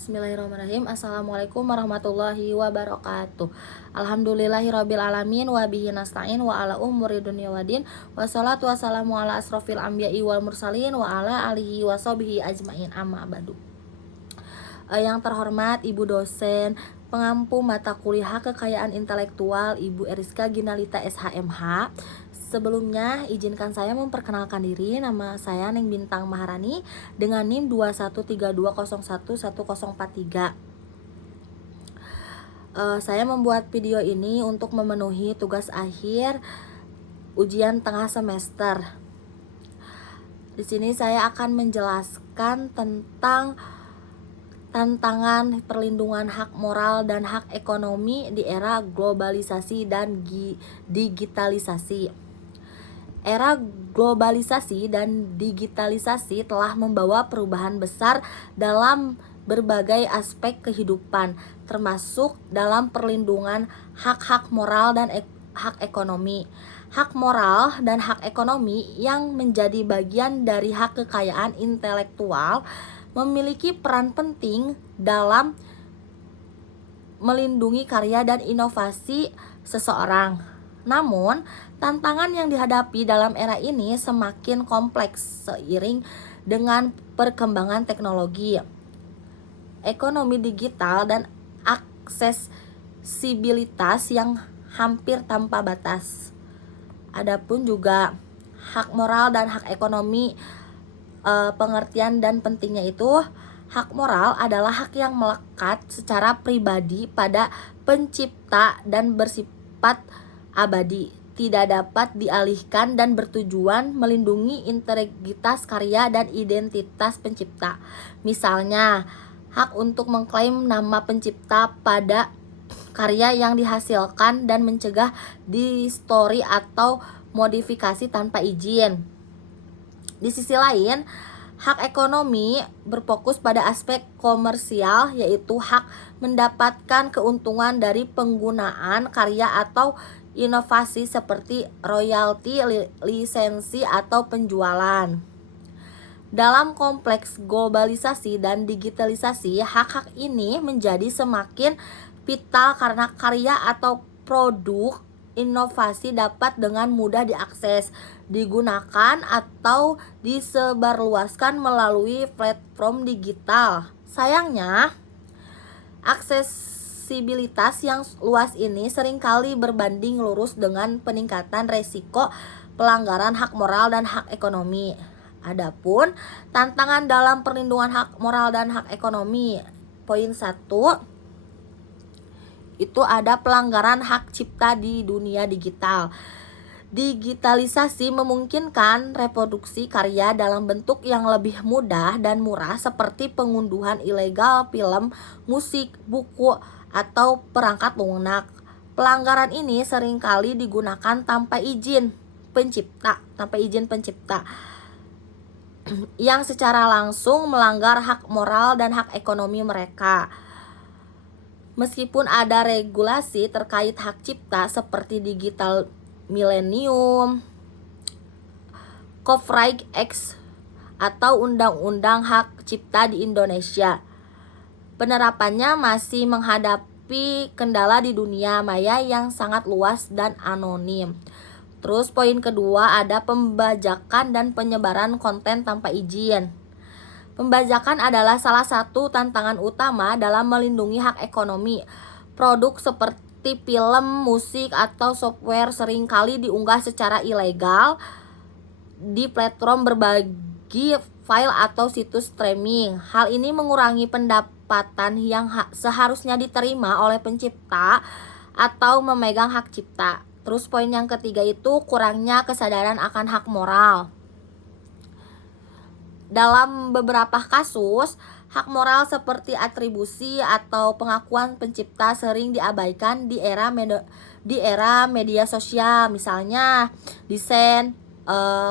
Bismillahirrahmanirrahim. Assalamualaikum warahmatullahi wabarakatuh. Alhamdulillahirabbil alamin wa bihi nasta'in wa ala umuri dunya waddin. Wassalatu wassalamu ala asrofil anbiya'i wal mursalin wa ala alihi wa sahbihi ajmain. Amma ba'du. Yang terhormat Ibu dosen pengampu mata kuliah Kekayaan Intelektual Ibu Eriska Ginalita SHMH. Sebelumnya, izinkan saya memperkenalkan diri. Nama saya Neng Bintang Maharani dengan NIM 213201104 Saya membuat video ini untuk memenuhi tugas akhir ujian tengah semester. Di sini saya akan menjelaskan tentang tantangan perlindungan hak moral dan hak ekonomi di era globalisasi dan digitalisasi. Era globalisasi dan digitalisasi telah membawa perubahan besar dalam berbagai aspek kehidupan, termasuk dalam perlindungan hak-hak moral dan hak ekonomi. Hak moral dan hak ekonomi yang menjadi bagian dari hak kekayaan intelektual memiliki peran penting dalam melindungi karya dan inovasi seseorang. Namun, tantangan yang dihadapi dalam era ini semakin kompleks seiring dengan perkembangan teknologi, ekonomi digital, dan aksesibilitas yang hampir tanpa batas. Adapun juga hak moral dan hak ekonomi, pengertian dan pentingnya itu, hak moral adalah hak yang melekat secara pribadi pada pencipta dan bersifat abadi, tidak dapat dialihkan dan bertujuan melindungi integritas karya dan identitas pencipta. Misalnya, hak untuk mengklaim nama pencipta pada karya yang dihasilkan dan mencegah distorsi atau modifikasi tanpa izin. Di sisi lain, hak ekonomi berfokus pada aspek komersial, yaitu hak mendapatkan keuntungan dari penggunaan karya atau inovasi seperti royalti, lisensi, atau penjualan. Dalam kompleks globalisasi dan digitalisasi, hak-hak ini menjadi semakin vital karena karya atau produk inovasi dapat dengan mudah diakses, digunakan, atau disebarluaskan melalui platform digital. Sayangnya, aksesibilitas yang luas ini seringkali berbanding lurus dengan peningkatan resiko pelanggaran hak moral dan hak ekonomi. Adapun tantangan dalam perlindungan hak moral dan hak ekonomi, poin 1, itu ada pelanggaran hak cipta di dunia digital. Digitalisasi memungkinkan reproduksi karya dalam bentuk yang lebih mudah dan murah, seperti pengunduhan ilegal film, musik, buku, atau perangkat lunak. Pelanggaran ini seringkali digunakan tanpa izin pencipta, yang secara langsung melanggar hak moral dan hak ekonomi mereka. Meskipun ada regulasi terkait hak cipta seperti Digital Millennium, Copyright Act, atau Undang-Undang Hak Cipta di Indonesia, penerapannya masih menghadapi kendala di dunia maya yang sangat luas dan anonim. Terus poin kedua ada pembajakan dan penyebaran konten tanpa izin. Pembajakan adalah salah satu tantangan utama dalam melindungi hak ekonomi. Produk seperti film, musik, atau software seringkali diunggah secara ilegal di platform berbagi file atau situs streaming. Hal ini mengurangi pendapatan yang seharusnya diterima oleh pencipta atau memegang hak cipta. Terus poin yang ketiga itu kurangnya kesadaran akan hak moral. Dalam beberapa kasus, hak moral seperti atribusi atau pengakuan pencipta sering diabaikan di era media sosial. Misalnya desain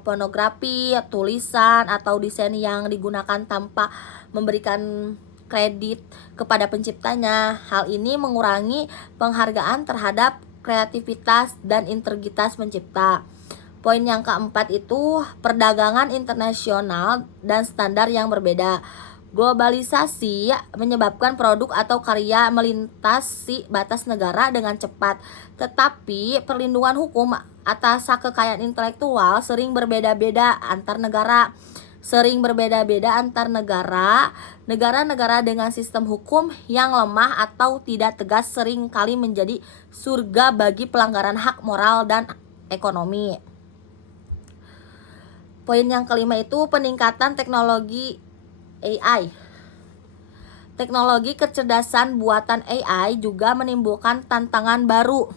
pornografi, tulisan, atau desain yang digunakan tanpa memberikan kredit kepada penciptanya. Hal ini mengurangi penghargaan terhadap kreativitas dan integritas pencipta. Poin yang keempat itu perdagangan internasional dan standar yang berbeda. Globalisasi menyebabkan produk atau karya melintasi batas negara dengan cepat, tetapi perlindungan hukum atas hak kekayaan intelektual sering berbeda-beda antar negara. Negara-negara dengan sistem hukum yang lemah atau tidak tegas sering kali menjadi surga bagi pelanggaran hak moral dan ekonomi. Poin yang kelima itu peningkatan teknologi AI. Teknologi kecerdasan buatan AI juga menimbulkan tantangan baru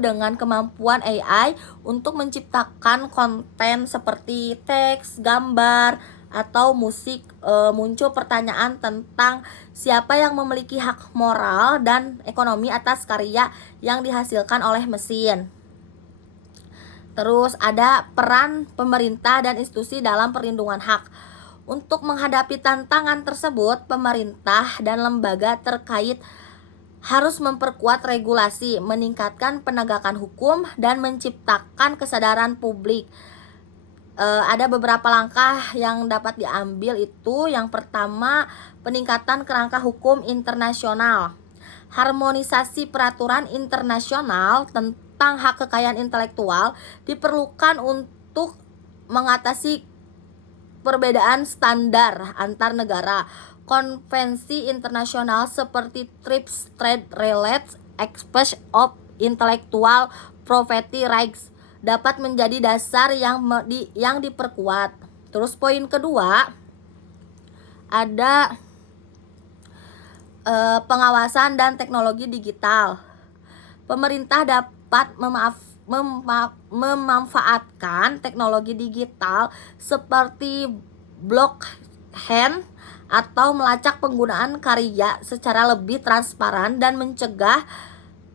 dengan kemampuan AI untuk menciptakan konten seperti teks, gambar, atau musik. Muncul pertanyaan tentang siapa yang memiliki hak moral dan ekonomi atas karya yang dihasilkan oleh mesin. Terus ada peran pemerintah dan institusi dalam perlindungan hak. Untuk menghadapi tantangan tersebut, pemerintah dan lembaga terkait harus memperkuat regulasi, meningkatkan penegakan hukum, dan menciptakan kesadaran publik. Ada beberapa langkah yang dapat diambil itu. Yang pertama, peningkatan kerangka hukum internasional. Harmonisasi peraturan internasional tentang hak kekayaan intelektual diperlukan untuk mengatasi perbedaan standar antar negara. Konvensi internasional seperti TRIPS, Trade Related Aspects of Intellectual Property Rights, dapat menjadi dasar yang diperkuat. Terus poin kedua, ada pengawasan dan teknologi digital. Pemerintah dapat memanfaatkan teknologi digital seperti blockchain atau melacak penggunaan karya secara lebih transparan dan mencegah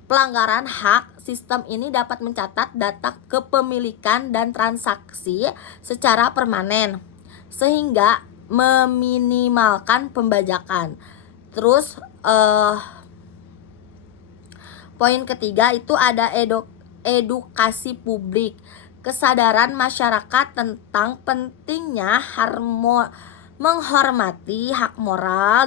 pelanggaran hak. Sistem ini dapat mencatat data kepemilikan dan transaksi secara permanen sehingga meminimalkan pembajakan. Terus poin ketiga itu ada edukasi publik. Kesadaran masyarakat tentang pentingnya menghormati hak moral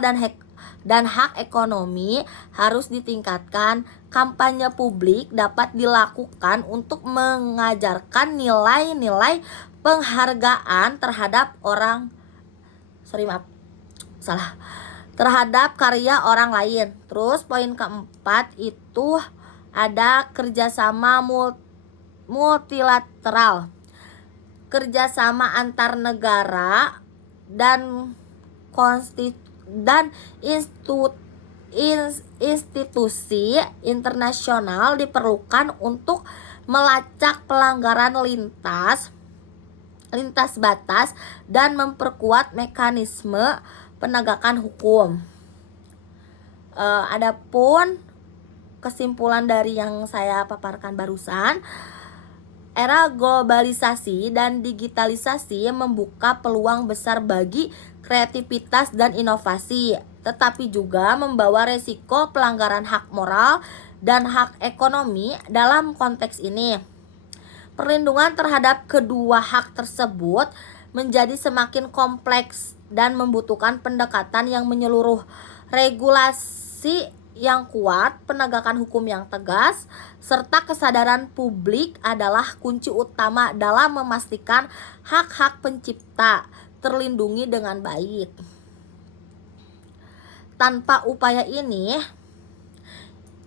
dan hak ekonomi harus ditingkatkan. Kampanye publik dapat dilakukan untuk mengajarkan nilai-nilai penghargaan terhadap terhadap karya orang lain. Terus poin keempat itu ada kerjasama multilateral. Kerjasama antar negara dan institusi internasional diperlukan untuk melacak pelanggaran lintas batas dan memperkuat mekanisme penegakan hukum. Adapun kesimpulan dari yang saya paparkan barusan, era globalisasi dan digitalisasi membuka peluang besar bagi kreativitas dan inovasi, tetapi juga membawa resiko pelanggaran hak moral dan hak ekonomi. Dalam konteks ini, perlindungan terhadap kedua hak tersebut menjadi semakin kompleks dan membutuhkan pendekatan yang menyeluruh. Regulasi yang kuat, penegakan hukum yang tegas, serta kesadaran publik adalah kunci utama dalam memastikan hak-hak pencipta terlindungi dengan baik. Tanpa upaya ini,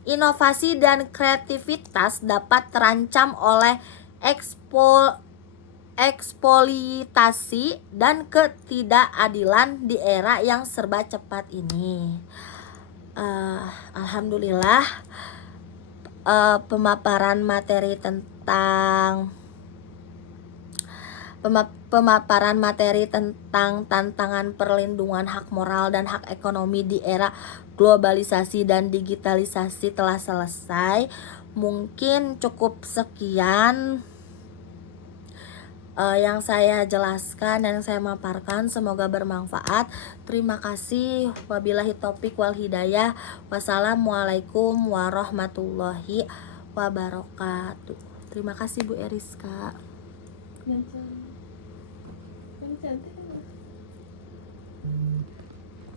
inovasi dan kreativitas dapat terancam oleh eksploitasi dan ketidakadilan di era yang serba cepat ini. Alhamdulillah, pemaparan materi tentang tantangan perlindungan hak moral dan hak ekonomi di era globalisasi dan digitalisasi telah selesai. Mungkin cukup sekian yang saya jelaskan dan saya maparkan, semoga bermanfaat. Terima kasih. Wabillahi taufik wal hidayah. Wassalamualaikum warahmatullahi wabarakatuh. Terima kasih Bu Eriska. Cantik.